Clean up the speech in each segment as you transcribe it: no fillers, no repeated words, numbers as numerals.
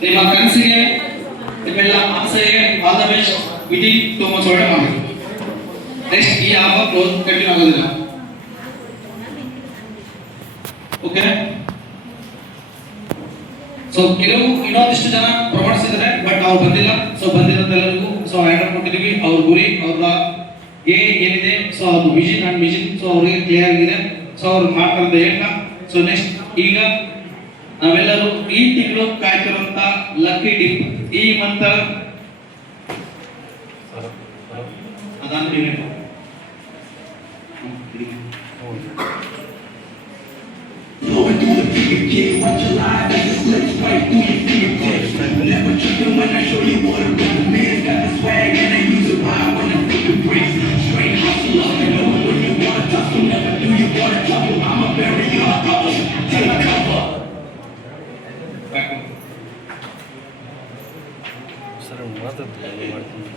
ನಿಮ್ಮ ಕನಸಿಗೆ ನಿಮ್ಮೆಲ್ಲ ಆಸೆಗೆ ಆಲ್ ದ ಬೆಸ್ಟ್ ವಿಟಿಂಗ್ ಟು ಮಚ್ ಒಳ್ಳೆ ಮಾಡಿ. ನೆಕ್ಸ್ಟ್ ಈ ಆಫರ್ ಕ್ಲೋಸ್ ಕಂಟಿನ್ಯೂ ಆಗೋದಿಲ್ಲ. ಓಕೆ, ಸೊ ಕೆಲವು ಇನ್ನೊಂದಿಷ್ಟು ಜನ ಪ್ರಮೋಟ್ಸ್ ಇದ್ದಾರೆ ಬಟ್ ಅವ್ರು ಬಂದಿಲ್ಲ. ಸೊ ಬಂದಿರೋದೆಲ್ಲರಿಗೂ ಸೊ ಆರ್ಡರ್ ಕೊಟ್ಟಿದ್ದೀವಿ. ಅವ್ರ ಗುರಿ ಅವ್ರ ಏನಿದೆ ಸೊ ಅವ್ರ ವಿಷನ್ ಅಂಡ್ ಮಿಷನ್ ಸೊ ಅವ್ರಿಗೆ ಕ್ಲಿಯರ್ ಆಗಿದೆ. ಸೊ ಅವ್ರು ಮಾಡ್ತಾರೆ ಹೇಳ್ತಾ ಸೊ ನೆಕ್ಸ್ಟ್ ಈಗ ನಾವೆಲ್ಲರೂ ಈ ತಿಂಗಳು ಕಾಯ್ತಿರುವಂತ ಲಕ್ಕಿ ಡಿಪ್ ಈ ಮಂತ್ ಅದಾದ್ಮೇಲೆ ಸರ್ ಮಾತಾಡ್ತೀನಿ ಮಾಡ್ತೀನಿ.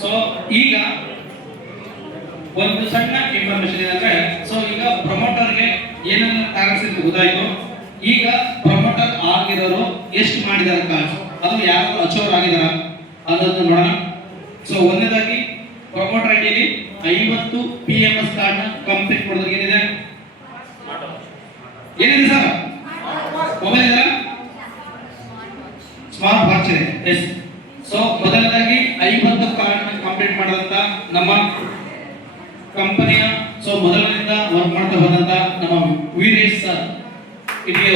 ಸೊ ಈಗ ಒಂದು ಸಣ್ಣ ಇನ್ಫಾರ್ಮೇಶನ್ ಏನಂದ್ರೆ ಸೊ ಈಗ ಪ್ರಮೋಟರ್ಗೆ ಏನೆಲ್ಲ ಟಾರ್ಗೆಟ್ಸ್ ಗೊತ್ತಾಯ್ತು. ಈಗ ಪ್ರಮೋಟರ್ ಆಗಿರೋರು ಎಷ್ಟು ಮಾಡಿದಾರೆ ಕಾಸು, ಅದು ಯಾರು ಅಚೀವ್ ಆಗಿದಾರ ಅನ್ನೋದನ್ನ ನೋಡೋಣ. ಸೊ ಒಂದನೇದಾಗಿ ಪ್ರಮೋಟರ್ ಐಡಿಯಲ್ಲಿ 50 PMS ಕಾರ್ಡ್ ನ ಕಂಪ್ಲೀಟ್ ಮಾಡೋದಕ್ಕೆ ಏನಿದೆ ಸರ್? ಮೊಬೈಲ್ ಇದೆಯಾ? ಸ್ಮಾರ್ಟ್ ವಾಚ್ ಇದೆ. ಎಸ್. ಸೊ ಮೊದಲನೇದಾಗಿ 50 ಕಾರ್ಡ್ ಕಂಪ್ಲೀಟ್ ಮಾಡಿದಂತ ನಮ್ಮ ಕಂಪನಿಯ ಸೊ ಮೊದಲನೇದ ವರ್ಕ್ ಮಾಡ್ತಾ ಬಂದಂತ ನಮ್ಮ ವೀರೇಶ್ ಸರ್ ಇಡಿಯೋ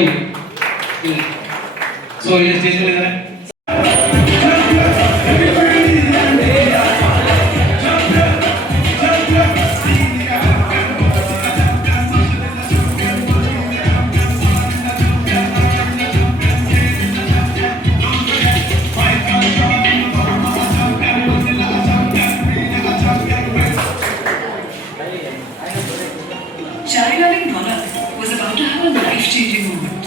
ಸೊ ಇಲ್ಲಿ ಸ್ಟೇಜ್ ಮೇಲೆ ಇದ್ದಾರೆ. Charilaling Donna was about to have a life-changing moment.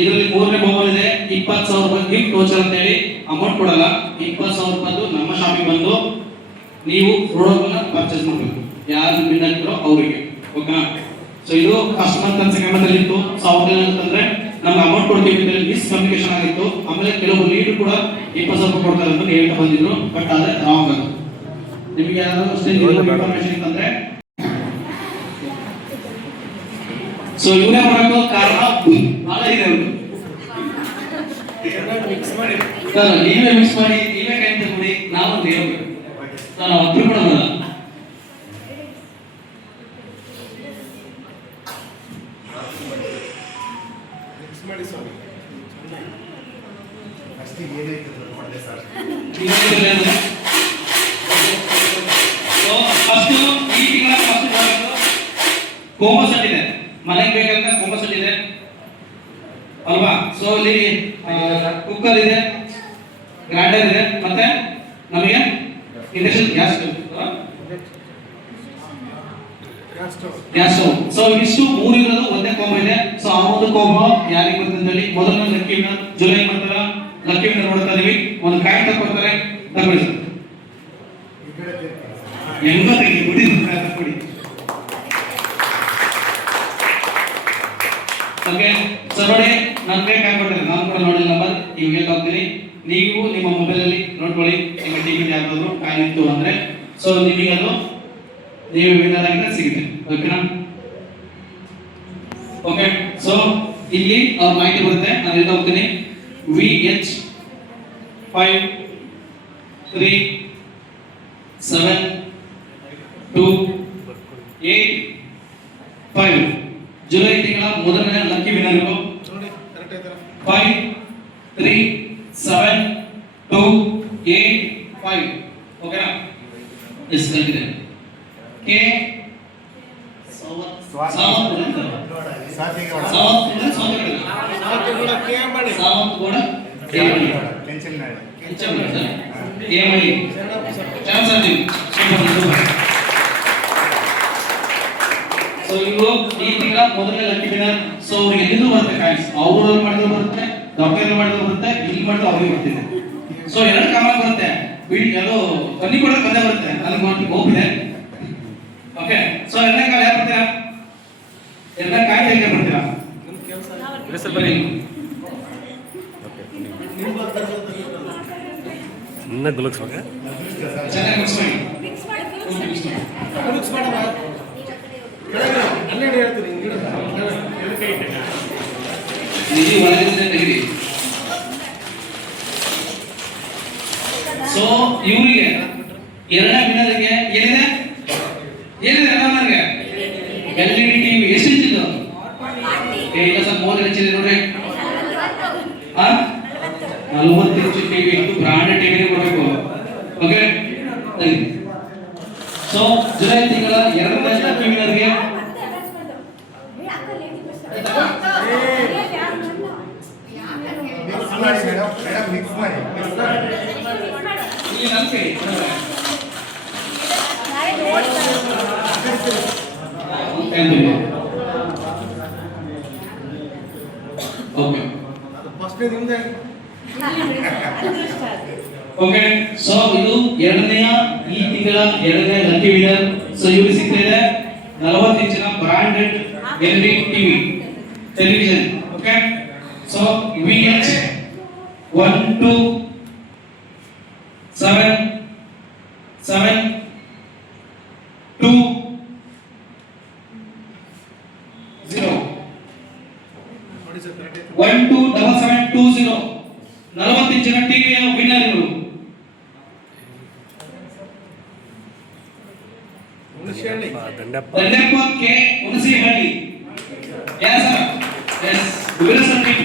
ಇದರಲ್ಲಿ ಮೂರನೇ ಬಹುಮಾನ ಇದೆ. 20,000 ರೂಪಾಯಿ ಗಿಫ್ಟ್ ವೋಚರ್ ಅಂತ ಹೇಳಿ ಅಮೌಂಟ್ ಕೊಡಲ್ಲ. 20,000 ರೂಪಾಯಿ ನಮ್ಮ ಶಾಪಿಗೆ ಬಂದು ನೀವು ಪ್ರಾಡಕ್ಟ್ ಪರ್ಚೇಸ್ ಮಾಡಬೇಕು. ಯಾರು ವಿನ್ ಆಗ್ತಾರೋ ಅವರಿಗೆ. ಓಕೆನಾ? ಸೊ ಇದು first month and second month ಅಲ್ಲಿ ಇತ್ತು. ಸೊ ಅವ್ರು ಏನಂತಂದ್ರೆ ನಮ್ಗೆ ಅಮೌಂಟ್ ಕೊಡ್ತೀವಿ ಅಂತ ಮಿಸ್ ಕಮ್ಯುನಿಕೇಶನ್ ಆಗಿತ್ತು. ಆಮೇಲೆ ಕೆಲವು ಲೀಡ್ ಕೂಡ 20,000 ರೂಪಾಯಿ ಕೊಡ್ತಾರೆ ಅಂತ ಹೇಳ್ತಾ ಬಂದಿದ್ರು. ಬಟ್ ಅದೇ ರಾಂಗ್ ಅದು. ನಿಮಗೆ ಯಾರಾದ್ರೂ ಅಷ್ಟೇ ಇನ್ಫಾರ್ಮೇಶನ್ ಇತ್ತಂದ್ರೆ ಸೊ ಇವರೇ ಮಾಡಬೇಕು. ಕಾರಣ ಬಹಳ ಇದೆ ಅವರು. ನೀವೇ ಮಿಕ್ಸ್ ಮಾಡಿ ನೀವೇ ಕೈ ತಗೊಳ್ಳಿ. ನಾವು ಹೇಳ್ಬೇಕು ನಾವು ಅಪ್ರೂವ್ ಮಾಡೋದಲ್ಲ. ಕೋಮೋ ಸೆಟ್ ಇದೆ, ಮನೆಗೆ ಬೇಕಂತ ಕೋಮೋ ಸೆಟ್ ಇದೆ ಅಲ್ವಾ? ಸೊ ಇಲ್ಲಿ ಕುಕ್ಕರ್ ಇದೆ, ಗ್ರೈಂಡರ್ ಇದೆ, ಮತ್ತೆ ನಮಗೆ ಇಂಡಕ್ಷನ್ ಗ್ಯಾಸ್ ಸ್ಟವ್. ಸೊ ಇಷ್ಟು ಮೂರು ಇರೋದು ಒಂದೇ ಕೋಮೋ ಇದೆ. ಸೊ ಆ ಒಂದು ಕೋಮೋ ಯಾರಿಗೆ ಬರ್ತದೆ ಹೇಳಿ ಮೊದಲನೇ lucky winner July month lucky winner ನೋಡ್ತಾ ಇದೀವಿ. ಒಂದು ಕಾಯಿ ತಗೊಳ್ತಾರೆ ತಗೊಳ್ಳಿ ಸರ್. ಹೆಂಗೋ ತೆಗಿ ಬಿಡಿ ತಗೊಳ್ಳಿ. ಓಕೆ ಸರ್ ನೋಡಿ, ನಾನು ಬೇಗ ಹಾಕ್ಬಿಡ್ತೇನೆ. ನಾನು ಕೂಡ ನೋಡಿಲ್ಲ ನಂಬರ್ ಈಗ ಹೇಳ್ತಾ ಹೋಗ್ತೀನಿ. ನೀವು ನಿಮ್ಮ ಮೊಬೈಲ್ ಅಲ್ಲಿ ನೋಡ್ಕೊಳ್ಳಿ. ನಿಮ್ಮ ಟಿಕೆಟ್ ಯಾವ್ದಾದ್ರು ಕಾಯಿತ್ತು ಅಂದ್ರೆ ಸೊ ನಿಮಗೆ ಅದು ನೀವು ವಿನ್ನರ್ ಆಗಿದ್ರೆ ಸಿಗುತ್ತೆ. ಓಕೆನಾ? ಓಕೆ ಸೊ ಇಲ್ಲಿ ಅವ್ರ ಮಾಹಿತಿ ಬರುತ್ತೆ. ನಾನು ಹೇಳ್ತಾ ಹೋಗ್ತೀನಿ. VH537288 5 ಜುಲೈ ತಿಂಗಳ ಮೊದಲನೇ ಲಕ್ಕಿ ವಿನ್ನರ್ಗಳು 5 3 7 2 8 5 ಓಕೆನಾ ಎಸ್ ಕಂಟಿನ್ಯೂ ಕೆ ಸಾವತ್ ಕೂಡ ಸೊ ಇವರು ಈ ತಿಂಗಳ ಮೊದಲನೇ ಲಕ್ಕಿ ವಿನ್ನರ್. ಸೊ ಅವ್ರಿಗೆ ಎಲ್ಲಿಂದ ಬರುತ್ತೆ ಕಾಯಿನ್ಸ್, ಅವರು ಮಾಡಿದ್ರು ಬರುತ್ತೆ, ಡಾಕ್ಟರ್ ಮಾಡಿದ್ರು ಬರುತ್ತೆ, ಇಲ್ಲಿ ಮಾಡಿದ್ರು ಅವ್ರಿಗೆ ಬರ್ತಿದೆ. ಸೊ ಎರಡು ಕಾಮನ್ ಬರುತ್ತೆ, ಅದು ಬನ್ನಿ ಕೂಡ ಬಂದೇ ಬರುತ್ತೆ, ನನಗೆ ಮಾಡಿ ಹೋಗಿದೆ. ಓಕೆ, ಸೊ ಎರಡನೇ ಕಾಲ ಯಾರು ಬರ್ತೀರಾ? ಎರಡನೇ ಕಾಯಿ ಹೇಗೆ ಬರ್ತೀರಾ? ಬನ್ನಿ ಇನ್ನ ಗುಲಕ್ಸ್ವಾಗ ಚೆನ್ನಾಗಿ ಮಿಕ್ಸ್ ಮಾಡಿ. ನಿಧಿ ಒಳಗಿಂದ ತೆಗೆದಿ. ಸೊ ಇವರಿಗೆ ಎರಡನೇ ವಿನ್ನರ್ಗೆ ಏನಿದೆ ಎರಡನೇ ಎಲ್ಇಡಿ ಟಿವಿ ಎಷ್ಟು ಇಂಚಿದ್ದು? ಈಗ ಸ್ವಲ್ಪ 3 ಇಂಚಿದೆ ನೋಡ್ರಿ. 40 ಇಂಚ್ ಟಿವಿ, ಇದು ಬ್ರಾಂಡೆಡ್ ಟಿವಿನೇ ಕೊಡಬೇಕು. ಓಕೆ, ಸೊ ಜುಲೈ ತಿಂಗಳ ಎರಡನೇ ಲಕ್ಕಿ ವಿನ್ನರ್ಗೆ ಓಕೆ, ಸೊ ಇದು ಎರಡನೆಯ ಈ ತಿಂಗಳ ಎರಡನೇ ಲಕ್ಕಿ ವಿನ್ನರ್. ಸೊ ಇವ್ರಿಗೆ ಸಿಗ್ತಿದೆ 40 ಇಂಚಿನ branded LED TV television. Okay, so VH 127720 40 ಇಂಚಿನ ಟಿವಿಯ ವಿನ್ನರ್ ಇವರು. Dandappa K Hunasihalli. Yes sir, yes ವಿರಸನ್ team.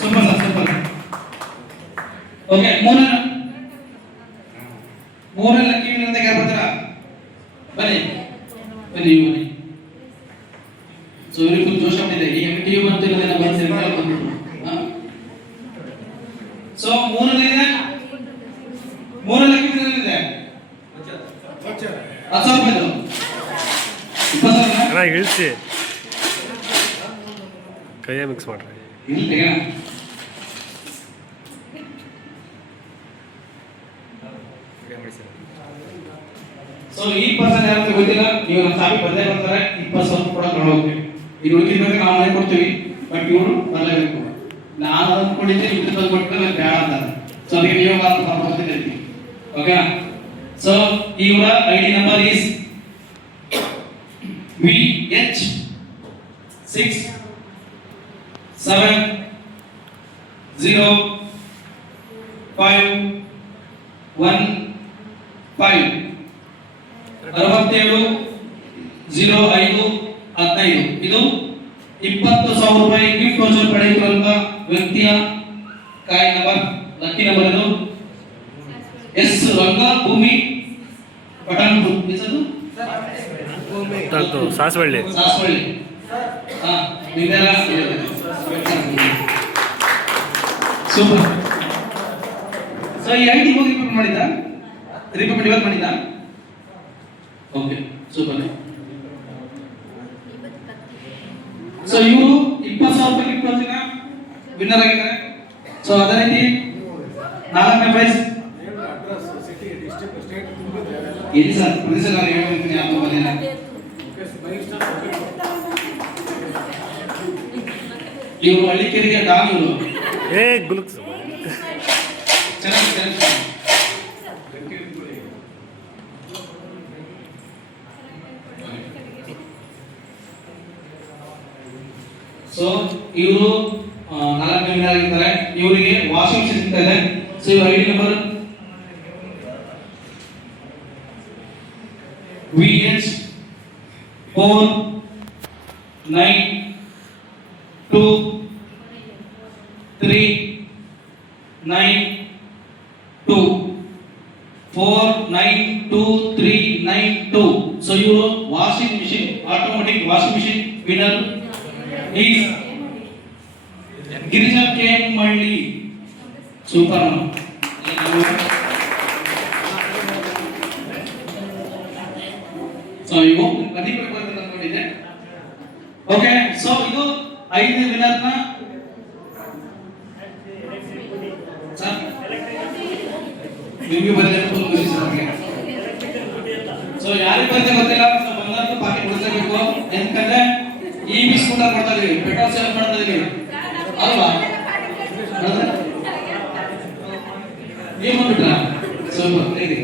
Super sir, super. Okay, ಮೂರನೇ ಲಕ್ಕಿ ವಿನ್ನರ್ ಅಂತ ಯಾರು ಬರ್ತೀರಾ? ಬನ್ನಿ ಬನ್ನಿ ಬನ್ನಿ. ಸೊ ಇವರಿಗೂ ಜೋಶ ಇದೆ, ಈ ಟಿವಿ ಬರ್ತಿರೋದನ್ನ ಬರ್ತಿರ್ತಾರೆ ಬಂದ್ಬಿಟ್ಟು. ಸೊ ಮೂರನೇ ಲಕ್ಕಿ ವಿನ್ನರ್ ಇದೆ 10,000 ರೂಪಾಯಿ. 20,000 ಇಳಿಸಿ ಕೈಯ ಮಿಕ್ಸ್ ಮಾಡ್ರಿ. ಸೊ ಈ ಪರ್ಸನ್ ಯಾರಂತ ಗೊತ್ತಿಲ್ಲ, ನೀವು ನಮ್ಮ ಚಾಬಿ ಬಂದೇ ಬರ್ತಾರೆ. 20,000 ಕೂಡ ತಗೊಂಡು ಹೋಗ್ತೀವಿ. ಇದು ಉಳಿದಿರ್ಬೇಕು, ನಾವು ಮನೆ ಕೊಡ್ತೀವಿ, ಬಟ್ ಇವರು ಬರಲೇಬೇಕು. ನಾನು ಅಂದ್ಕೊಂಡಿದ್ದೆ ಇದು ತಂದು ಕೊಟ್ಟರೆ ಬೇಡ ಅಂತ. ಸೊ ಅದಕ್ಕೆ ನೀವು ಬರ್ತೀನಿ. ಓಕೆ, ಸೊ ಇವರ ಐಡಿ ನಂಬರ್ ಈಸ್ VH 670515 670515. ಇದು 20,000 ರೂಪಾಯಿ ಗಿಫ್ಟ್ ವೌಚರ್ ಪಡೆಯುತ್ತಿರುವ ವ್ಯಕ್ತಿಯ ಕಾಯಿ ನಂಬರ್, ಲಕ್ಕಿ ನಂಬರ್ ಇದು ಎಸ್ ರಂಗಭೂಮಿ ಪಟಂಬು. ಹೆಸರು ಸಾಸವಳ್ಳಿ. ಸೂಪರ್. ಸೊ ಈ ಐಟಿ ಹೋಗಿ ರಿಪೋರ್ಟ್ ಇವತ್ತು ಮಾಡಿದ್ದ. Okay, super. ಸೊ ಇವರು 20,000 ರೂಪಾಯಿ ಗಿಫ್ಟ್ ವೌಚರ್ ವಿನ್ನರ್ ಆಗಿದ್ದಾರೆ. ಸೊ ಅದೇ ರೀತಿ 4ನೇ ಪ್ರೈಸ್ ಎಲ್ಲಿ ಸರ್ ಪ್ರೊಡ್ಯೂಸರ್ ಅವರು ಹೇಳ್ತೀನಿ ಅಂತ ಬಂದಿಲ್ಲ. ಇವರು ಹಳ್ಳಿಕೆರೆಗೆ ಡಾಗ್ ಇವರು. ಗುಲಕ್ಸ್ ಚೆನ್ನಾಗಿ. ಸೊ ಇವರು 4ನೇ ವಿನ್ನರ್ ಆಗಿದ್ದಾರೆ. ಇವರಿಗೆ ವಾಷಿಂಗ್ ಮಿಷನ್ ಸಿಗ್ತಾ ಇದೆ. ಸೊ ಇವ್ರ ID number VH 9 2 3 9 2 4 9 2 3 9 2. So your washing machine, automatic washing machine winner is Girija K. Malli. Super. So you go ಕದಿಪಡೆ ಬರ್ತದೆ ಅನ್ಕೊಂಡಿದ್ದೆ. ಓಕೆ, ಸೊ ಇದು 5 ವಿನ್ನರ್ ನ ಸರ್ ನಿಮಗೆ ಬಂದಿದೆ ಫುಲ್ ಖುಷಿ ಸರ್ ನಮಗೆ. ಸೊ ಯಾರಿಗೆ ಬಂದಿದೆ ಗೊತ್ತಿಲ್ಲ, ಸೊ ಬಂದವರಿಗೆ ಪಾಕೆಟ್ ಕೊಡಿಸಬೇಕು. ಯಾಕಂದ್ರೆ ಈ ಬಿಸ್ಕೂಟ ಕೊಡ್ತಾ ಇದೀವಿ, ಪೆಟ್ರೋಲ್ ಸೇವ್ ಮಾಡ್ತಾ ಇದೀವಿ ಅಲ್ವಾ? ಏನು ಮಾಡ್ಬಿಟ್ರ? ಸೂಪರ್ ಇದೆ.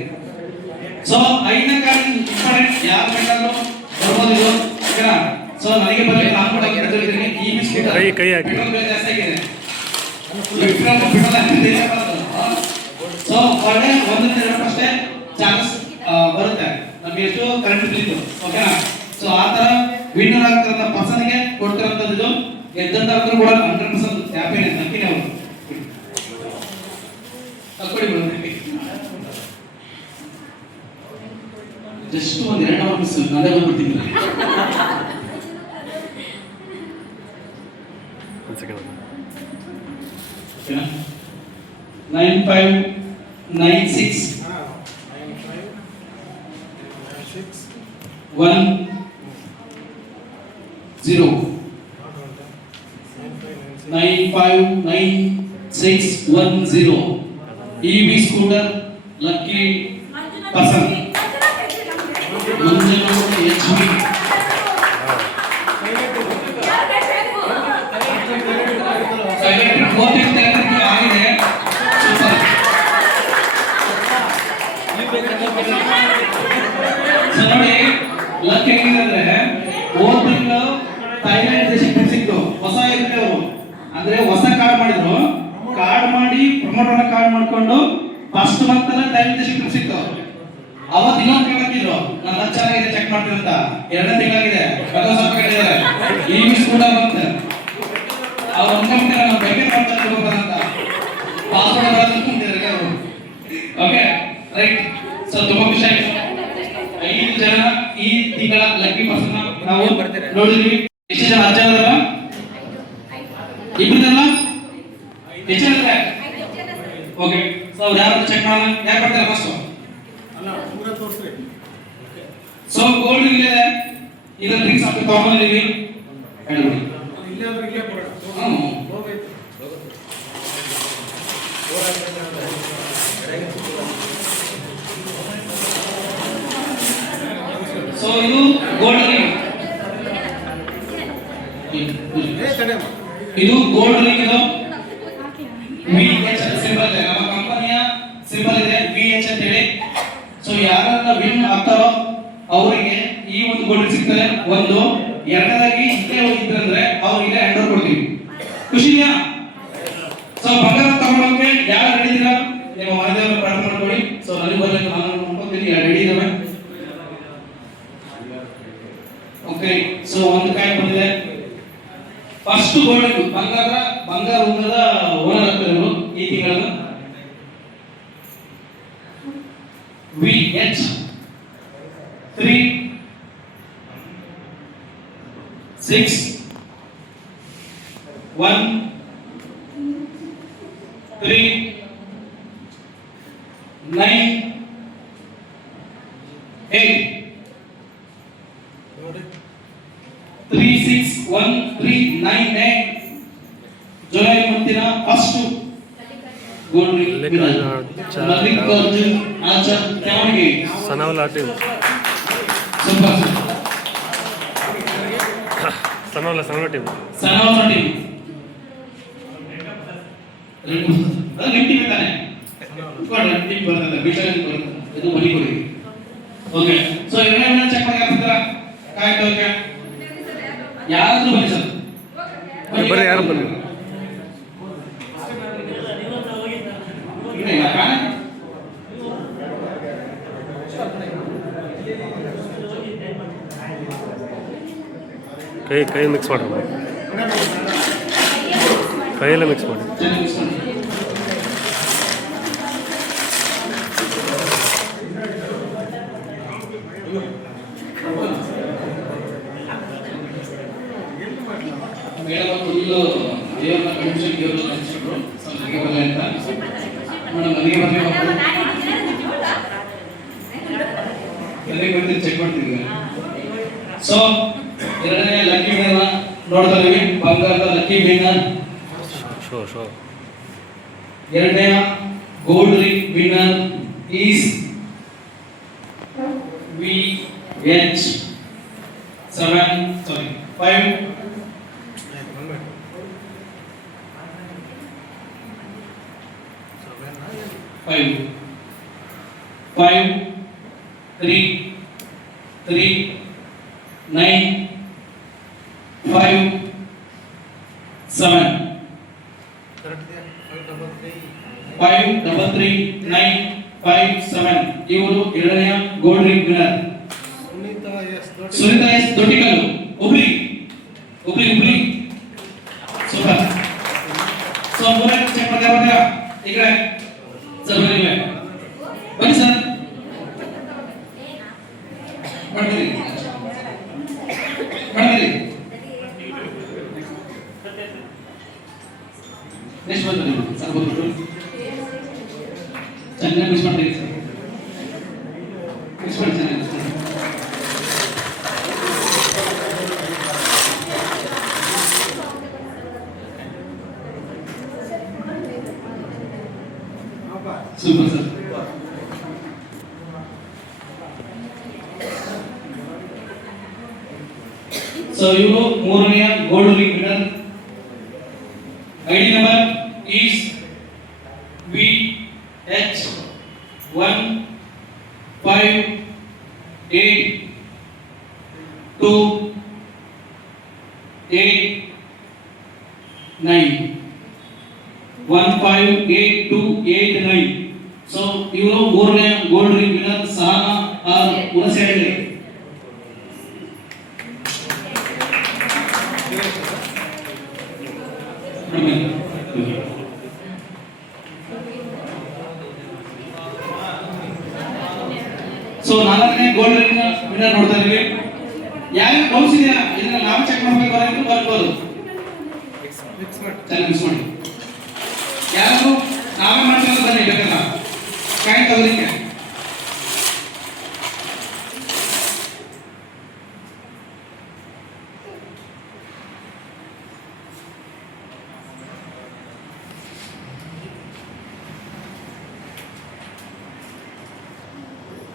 ಸೊ 5ನೇ ಕಾರ್ಡ್ ಇಂಪಾರ್ಟೆಂಟ್, ಯಾರು ಬೇಕಾದ್ರೂ ಬರ್ಬೋದು ಇದು. ಓಕೆನಾ? ಸೊ ನನಗೆ ಬರಲಿ, ನಾನು ಕೂಡ ಕೇಳ್ತಿದ್ದೀನಿ. ಈ ಬಿಸ್ಕೂಟ ಕೈ ಹಾಕಿ. ಪೆಟ್ರೋಲ್ ಬೆಲೆ ಜಾಸ್ತಿ ಆಗಿದೆ. ಪೆಟ್ರೋಲ್ ಹಾಕಿದ್ರೆ ಸೊ ಒಳ್ಳೆ 1-2 ಅಷ್ಟೇ ಚಾನ್ಸ್ ಬರುತ್ತೆ ನಮಗೆ, ಎಷ್ಟು ಕರೆಂಟ್ ಬಿಲ್ ಇತ್ತು. ಓಕೆನಾ? ಸೊ ಆ ತರ ವಿನ್ನರ್ ಆಗ್ತಿರೋ ಪರ್ಸನ್ಗೆ ಕೊಡ್ತಿರೋಂಥದ್ದು ಗೆದ್ದಂತವ್ರು ಕೂಡ 100% ಹ್ಯಾಪಿ ನಂಬಿಕೆ ಅವರು ತಕ್ಕೊಳ್ಳಿ ಬಿಡೋದಕ್ಕೆ. ಜಸ್ಟ್ ಒಂದು 2 ಅವರ್ ಮಿಸ್ ನಾನೇ ಬಂದ್ಬಿಡ್ತೀನಿ. ಒಂದು ಸೆಕೆಂಡ್. ಓಕೆನಾ? 9596 1 0 959610 EV scooter lucky person Manjana HB. Silent voting therapy ಆಗಿದೆ. ಸೂಪರ್. ಸೊ ನೋಡಿ ಲಕ್ ಹೆಂಗಿದೆ ಓದ್ ತಿಂಗಳು ಥೈಲ್ಯಾಂಡ್ ದೇಶಕ್ಕೆ ಸಿಕ್ತು ಹೊಸ ಇರುತ್ತೆ ಅವರು, ಅಂದ್ರೆ ಹೊಸ ಕಾರ್ಡ್ ಮಾಡಿದ್ರು, ಕಾರ್ಡ್ ಮಾಡಿ ಪ್ರಮೋಟರ್ ಕಾರ್ಡ್ ಮಾಡ್ಕೊಂಡು ಫಸ್ಟ್ ಮಂತ್ ಅಲ್ಲ ಥೈಲ್ಯಾಂಡ್ ದೇಶಕ್ಕೆ ಸಿಕ್ತು. ಅವತ್ತು ಇನ್ನೊಂದು ಕೇಳಕ್ಕಿದ್ರು, ನನ್ನ ಲಕ್ ಚೆನ್ನಾಗಿದೆ ಚೆಕ್ ಮಾಡ್ತೀನಿ ಅಂತ. 2ನೇ ತಿಂಗಳಾಗಿದೆ, ಪೆಟ್ರೋಲ್ ಸ್ವಲ್ಪ ಕೇಳಿದ್ದಾರೆ, ಈ ಮಿಸ್ ಕೂಡ ಬಂತು. ಅವ್ರು ಅನ್ಕೊಂಡ್ರೆ ನಾವು ಬೆಂಕಿ ಮಾಡ್ತಾರೆ ಅಂತ ಪಾಸ್ವರ್ಡ್ ಬರೋದು ಅವರು. Okay right. ಸೊ ತುಂಬಾ ಖುಷಿ ಆಯ್ತು. 5 ಜನ ಈ ತಿಂಗಳ ಲಕ್ಕಿ ಪರ್ಸನ್ ನಾವು ನೋಡಿದ್ವಿ. ಎಷ್ಟು ಜನ? 10 ಜನ ಅಲ್ಲ, 2 ಜನ, ಎಷ್ಟು ಜನ? ಓಕೆ. ಸೊ ಯಾರು ಚೆಕ್ ಮಾಡೋಣ, ಯಾರು ಬರ್ತಾರೆ ಫಸ್ಟ್? ಸೊ ಗೋಲ್ಡ್ ಇದೆ, ಇದರ ಡ್ರಿಂಕ್ಸ್ ಹಾಕಿ ತಗೊಂಡಿದ್ದೀವಿ. ಹೇಳ್ಬಿಡಿ. ಸೊ ಇದು ಗೋಲ್ಡ್ ರಿಂಗ್, ಇದು ಗೋಲ್ಡ್ ರಿಂಗ್. ಇದು VH ಸಿಂಬಲ್ ಇದೆ, ನಮ್ಮ ಕಂಪನಿಯ ಸಿಂಬಲ್ ಇದೆ VH ಅಂತ ಹೇಳಿ. ಸೊ ಯಾರೆಲ್ಲ ವಿನ್ ಆಗ್ತಾರೋ ಅವರಿಗೆ ಈ ಒಂದು ಗೋಲ್ಡ್ ಸಿಗ್ತದೆ. ಒಂದು ಎರಡನೇದಾಗಿ ಇಲ್ಲೇ ಹೋಗಿದ್ರಂದ್ರೆ ಅವ್ರಿಗೆ ಹ್ಯಾಂಡ್ ಓವರ್ ಕೊಡ್ತೀವಿ. ಖುಷಿ ಇದೆಯಾ? ಸೊ ಬಂಗಾರ ತಗೊಳ್ಳೋಕೆ ಯಾರು ರೆಡಿ ಇದ್ದೀರಾ? ನಿಮ್ಮ ಮನೆದೇವರ ಪ್ರಾರ್ಥನೆ ಮಾಡ್ಕೊಳ್ಳಿ. ಸೊ ನನಗೆ ಬರಲಿಕ್ಕೆ ನಾನು ನೋಡ್ಕೊತೀನಿ, ಯಾರು ರೆಡಿ ಇದ್ದಾವೆ? ಓಕೆ. ಸೊ ಒಂದು ಕಾಯಿ ಬಂದಿದೆ. ಫಸ್ಟ್ ಗೋಲ್ಡ್ ಬಂಗಾರ ಉಂಗದ ಓನರ್ ಆಗ್ತಾರೆ ಇವರು ಈ ತಿಂಗಳ. VH 3 6 1 3 9 8 3 6 1 3 9 8 ಜುಲೈ ಮಂತಿನ ಫಸ್ಟ್ ಗೋಲ್ಡ್ ಮಲ್ಲಿಕಾರ್ಜುನ್ ಆಚಾರ್ ತ್ಯಾವಣಿಗೆ ಸನವಲ ಟೀಮ್. ಸೂಪರ್. ಸನವಲ ಟೀಮ್. ಅದು ನಿಂಟಿ ತಾನೆ ಟೀಮ್ ಬರ್ತದೆ, ಬಿಚಾರ ಬರ್ತದೆ, ಇದು ಮಲ್ಲಿಕೊಡಿ. ಓಕೆ. ಸೊ ಎರಡನೇ ಚೆಕ್ ಮಾಡಿ ಹಾಕ್ತೀರಾ? ಕಾಯ್ತು. ಓಕೆ. ಯಾರಾದ್ರೂ ಬನ್ನಿ ಸರ್, ಬರ್ರಿ. ಯಾರು ಬನ್ನಿ. ಕೈ ಮಿಕ್ಸ್ ಮಾಡಿ ಕೈಯೆಲ್ಲ ಮಿಕ್ಸ್ ಮಾಡಿ ಚೆನ್ನಾಗಿ ಮಿಕ್ಸ್ ಮಾಡಿ. ಮೇಡಮ್ ಫುಲ್ಲು ದೇವ್ರನ್ನ ಕಂಡಿಷನ್ ದೇವ್ರನ್ನ ಕಳಿಸ್ಬಿಟ್ರು ಸೊ ನನಗೆ ಬರಲ್ಲ ಅಂತ ಮೇಡಮ್ ನನಗೆ ಬರಲಿ ನನಗೆ ಬಂದು ಚೆಕ್ ಮಾಡ್ತಿದ್ವಿ. ಸೊ ಎರಡನೇ ಲಕ್ಕಿ ವಿನ್ನರ್ ನೋಡ್ತಾ ಇದೀವಿ. ಬಂಗಾರದ ಲಕ್ಕಿ ವಿನ್ನರ್. ಶೋ ಎರಡನೇ gold ring winner is VH 5333957 ಇವರು ಎರಡನೆಯ gold ring winner. Sunita S Doddikallu Hubli super. So ಮೂರನೇ ಚೆಕ್ ಮಾಡ್ತಾ ಈಗ ಸರ್ ಬನ್ನಿ ಸರ್ ಮಾಡ್ತೀರಿ ನೆಕ್ಸ್ಟ್ ಬಂದ್ರಿ ಸರ್ ಬಂದ್ಬಿಟ್ಟು ಚೆನ್ನಾಗಿ ಮಿಸ್ ಮಾಡ್ತೀರಿ ಸರ್ ಮಿಸ್ ಮಾಡಿ ಚೆನ್ನಾಗಿ ಮಿಸ್ ಮಾಡಿ. Super sir. ಸೊ ಇವರು ಮೂರನೆಯ gold ring winner. ID number is VH 158289. So ಇವರು ಮೂರನೇ gold ring winner Sahana R Hunasehalli. So ನಾಲ್ಕನೇ ಗೋಲ್ಡ್ ರಿಂಗ್ ವಿನ್ನರ್ ನೋಡ್ತಾ ಇದೀವಿ. ಯಾರು ಡೌಟ್ಸ್ ಇದೆಯಾ? ಇದನ್ನ ನಾವು ಚೆಕ್ ಮಾಡ್ಬೇಕು ಬರ್ಬೋದು. ಚೆನ್ನಾಗಿ ಮಿಕ್ಸ್ ಮಾಡಿ. ಯಾರು ನಾವೇ ಮಾಡ್ತೀವಿ ಬನ್ನಿ ಬೇಕಲ್ಲ ಕಾಯಿ ತಗೋಲಿಕ್ಕೆ.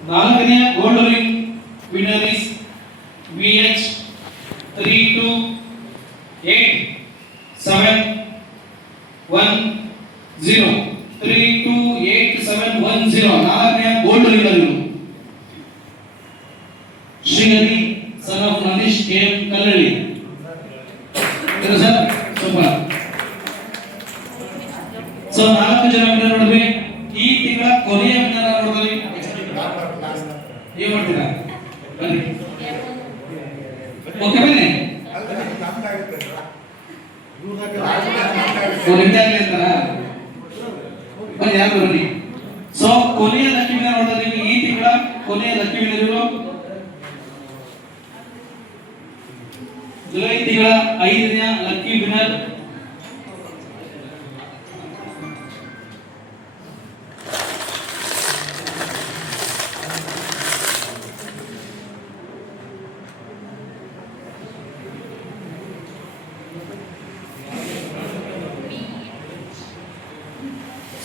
ನಾಲ್ಕನೆಯ gold ring winner is VH 328710 ನಾಲ್ಕನೆಯ ಗೋಲ್ಡ್ ವಿನ್ನರ್ ಇವರು Srihari son of Nadish KM Kallahalli. Sir super. So 4 ಜನ ವಿನ್ನರ್ ನೋಡಿದ್ವಿ. ಈ ತಿಂಗಳ ಕೊನೆಯ ವಿನ್ನರ್ ನೋಡಿದ್ವಿ. ಏನ್ ಮಾಡ್ತೀರಾ ಬನ್ನಿ. ಓಕೆ ಬನ್ನಿ. ಬನ್ನಿ ಯಾರು ಬನ್ನಿ. ಸೊ ಕೊನೆಯ ಲಕ್ಕಿ ವಿನ್ನರ್ ನೋಡಿದ್ವಿ. ಈ ತಿಂಗಳ ಕೊನೆಯ ಲಕ್ಕಿ ವಿನ್ನರ್ ಇವರು ಜುಲೈ ತಿಂಗಳ 5ನೇ lucky winner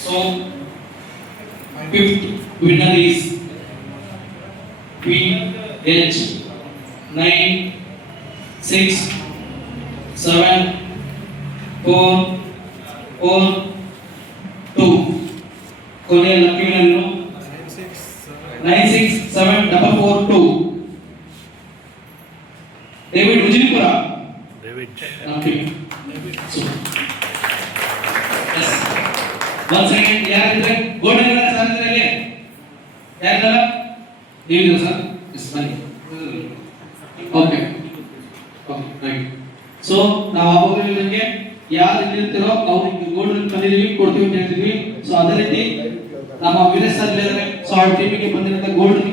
So, fifth winner is VH 967442. ಕೊನೆಯ ಲಕ್ಕಿ ವಿನ್ನರ್ 967442 ಡೇವಿಡ್ ಉಜಿಪುರ. ಓಕೆ ಒಂದ್ ಸೆಕೆಂಡ್. ಯಾರಿದ್ರೆ ಗೋಲ್ಡ್ ವಿನ್ನರ್ ಸರ್ ಇದ್ರಲ್ಲಿ ಯಾರಿಲ್ಲ? ನೀವಿಲ್ಲ ಸರ್? ಎಸ್ ಬನ್ನಿ. ಓಕೆ ಸೊ ನಾವು ಅವಾಗ ಹೇಳಿದಂಗೆ ಯಾರು ಇಲ್ಲಿರ್ತೀರೋ ಅವ್ರಿಗೆ ಗೋಲ್ಡ್ ರಿಂಗ್ ತಂದಿದೀವಿ ಕೊಡ್ತೀವಿ ಅಂತ ಹೇಳ್ತಿದ್ವಿ. ಸೊ ಅದೇ ರೀತಿ ನಮ್ಮ ವಿಲೇಜ್ ಸರ್ ಹೇಳಿದ್ರೆ ಸೊ ಆ ಟೀಮಿಗೆ ಬಂದಿರೋ ಗೋಲ್ಡ್ ರಿಂಗ್